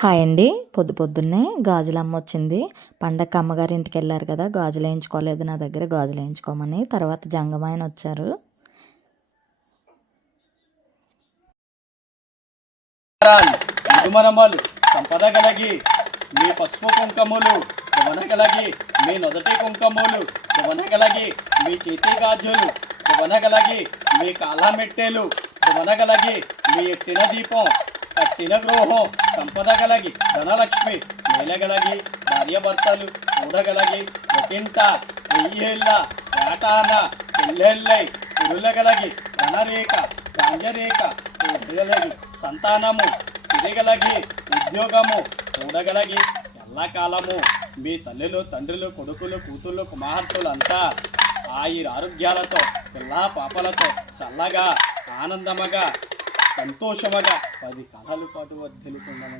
Hi అండి. పొద్దు పొద్దున్నే గాజులమ్మ వచ్చింది. పండగ అమ్మగారి ఇంటికి వెళ్ళారు కదా గాజులు వేయించుకోలేదు నా దగ్గర గాజులు వేయించుకోమని. తర్వాత జంగమాయన వచ్చారు. సంపద కలిగి మీ పసుపు కుంకములు దువన కలిగి మీ నొదటి కుంకములు దువన కలిగి మీ చేతి గాజులు దువన కలిగి మీ కాళ్ళ మెట్టెలు దువన కలిగి మీ ఎత్తిన దీపం కట్టిన గృహం సంపద కలిగి ధనలక్ష్మి మేలగలగి భార్యభర్తలు కూడగలగి ఒకంట వెయ్యేళ్ళ వేటాన పెళ్ళెళ్ళై పురులగలగి ధనరేఖ గాంజరేఖ సంతానము సిరిగలగి ఉద్యోగము కూడగలగి ఎల్లకాలము. మీ తల్లులు తండ్రులు కొడుకులు కూతుళ్ళు కుమార్తెలంతా ఆయుర ఆరోగ్యాలతో పిల్ల పాపలతో చల్లగా ఆనందముగా సంతోషముగా పది కథలు పాటు వర్ధిల్లుతుందని